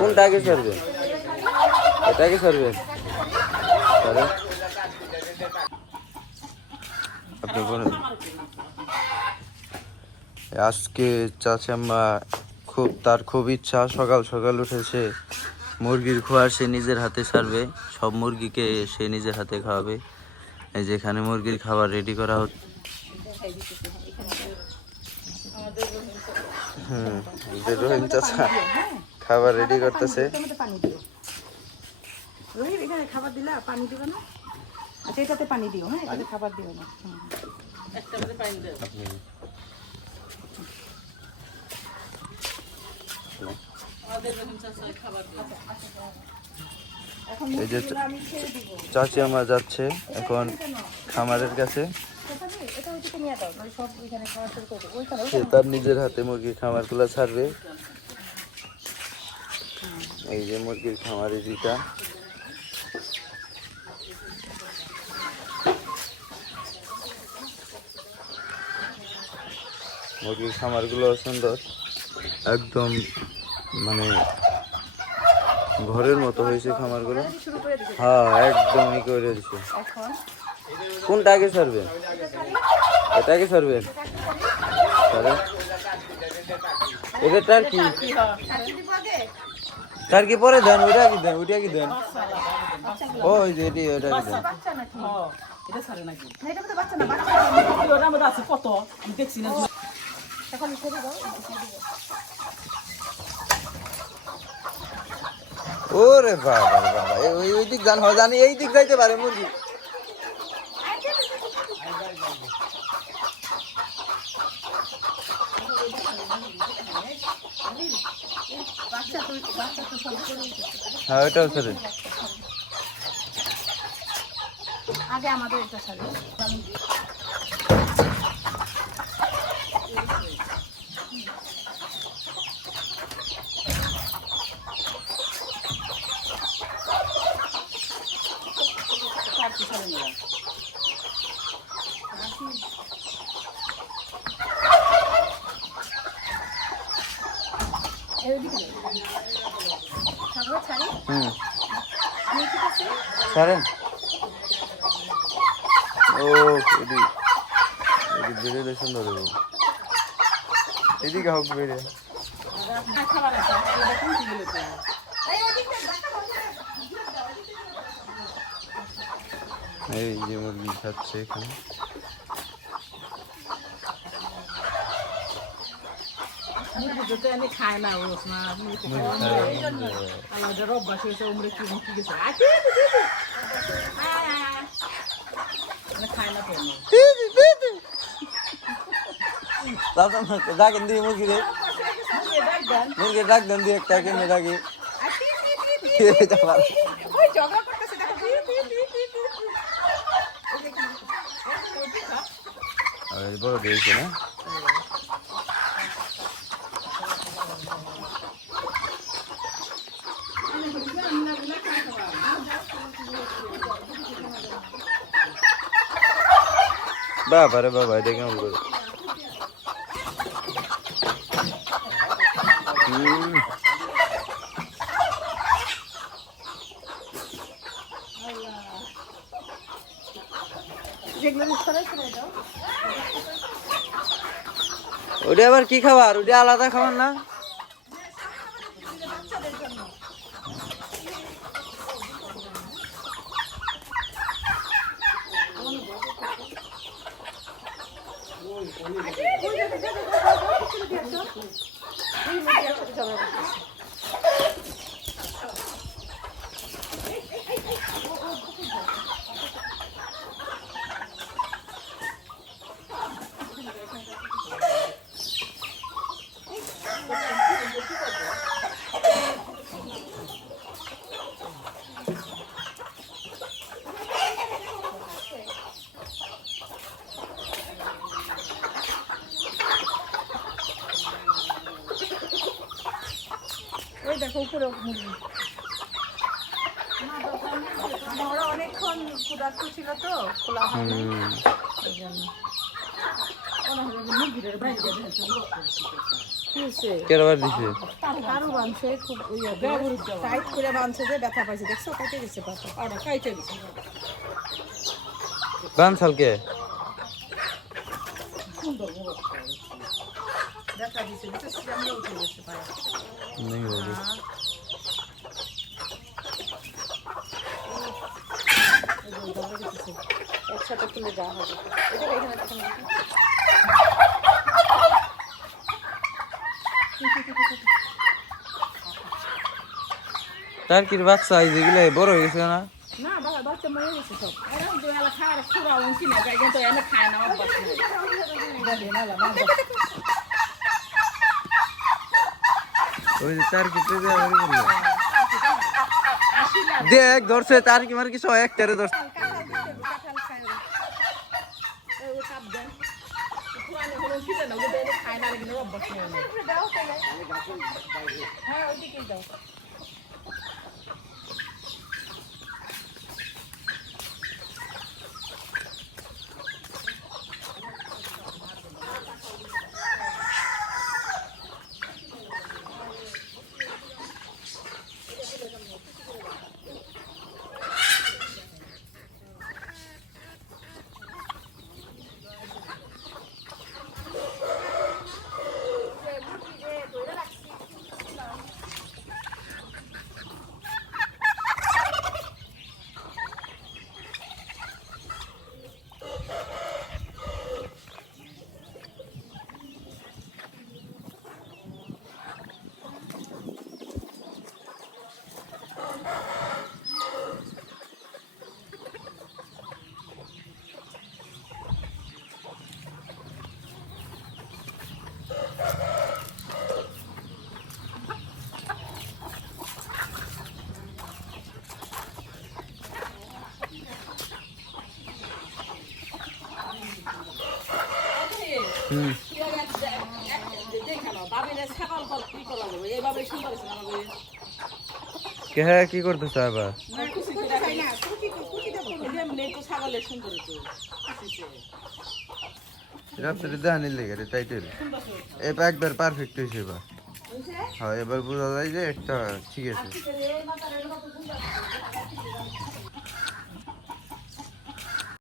কোনটা আগে সারবেন এটা আগে সারবেন আপনি বলেন আজকে খুব তার খুব ইচ্ছা সকাল সকাল উঠেছে মুরগির খোয়া সে নিজের হাতে সারবে সব মুরগিকে সে নিজের হাতে খাওয়াবে। এই যে এখানে মুরগির খাবার রেডি করা হচ্ছে। হুম রহিম চাচা। খাবার রেডি করতেছে। এটার মধ্যে পানি দিও রহিম এখানে খাবার দিলা? পানি দিবে না? আচ্ছা এটাতে পানি দিও হ্যাঁ? এটাতে খাবার দিও না। হুম। এখন এই যে চাচি আমার যাচ্ছে এখন খামারের কাছে। সে তার নিজের হাতে মুরগির খামারগুলো ছাড়বে। এই যে মুরগির খামারের ইটা। মুরগির খামারগুলো সুন্দর। একদম মানে ঘরের মতো হয়েছে খামারগুলো। হ্যাঁ একদমই করে এখন? কোনটা আগে সারবেন এটা আগে সারবেন এটা তার কি? তার কি পরে দেন? ওইটা কি দেন? ওইটা কি দেন? ও ওইটা কি দেন? ওরে বাবা বাবা ওই ওই দিক জান হয়, জানি, এই দিক যাইতে পারে, মুরগি বাচ্চা তো বাচ্চা তো সব করে হ্যাঁ ওইটাও ছেড়ে আগে আমাদের এটা ছাড়ো ছাড়ি হুম আমি ঠিক আছে ছাড়েন ও এদি এদি বেরোলে সুন্দর হবে এদিকে হোক বেরে এটা এই যে মুরগি খাচ্ছে এখানে। মুরগি তো এনে খায় না ওস না মুরগি তো আলাদা অভ্যাস হয়েছে ওমরে কি মুখি গেছে আচ্ছা খায় না তো। ডাকেন দিয়ে মুরগি রে মুরগি ডাক দেন দিয়ে একটা কেমনে ডাকি ঝগড়া করতেছে দেখো বড় দিয়েছে না বাবা রে বাবা এটা কেমন করে হুম যেগুলো সরাই সরাই দাও ওটা আবার কি খাবার ওটা আলাদা খাবার না ওই দেখো উপরে মুরগি ওরা অনেকক্ষণ ক্ষুধার্ত ছিল তো খোলা হুম। ওই জন্য। মনে হলো যে মুরগি কেরবার দিছে কারো বানছে খুব টাইট করে বানছে যে ব্যথা পাইছে দেখছো কেটে গেছে পাতা আর খাইতে গেছে বান সালকে দেখা দিছে দিছে সামনে উঠে গেছে পায়ে नहीं हो रही একসাথে খুলে দেওয়া হবে এটা এখানে এখন টার্কির বাচ্চা এই যেগুলো বড় হয়ে গেছে না না বাবা বাচ্চা মরে গেছে সব এরকম যে এলা খাওয়ার খুঁড়া উনছি না যাই কিন্তু এনে খায় না অভ্যাস নাই নেই তার কি দাও হুম দেখে, ধরছে বাবিরে ছাগল ফল কি করা যাবে? এইভাবে সুন্দর না কুচিছে। রাত্রে দেখা নিলে গেলে টাইটেল এবার একবার পারফেক্ট হয়েছে এবার। হ্যাঁ এবার বোঝা যায় যে একটা ঠিক আছে।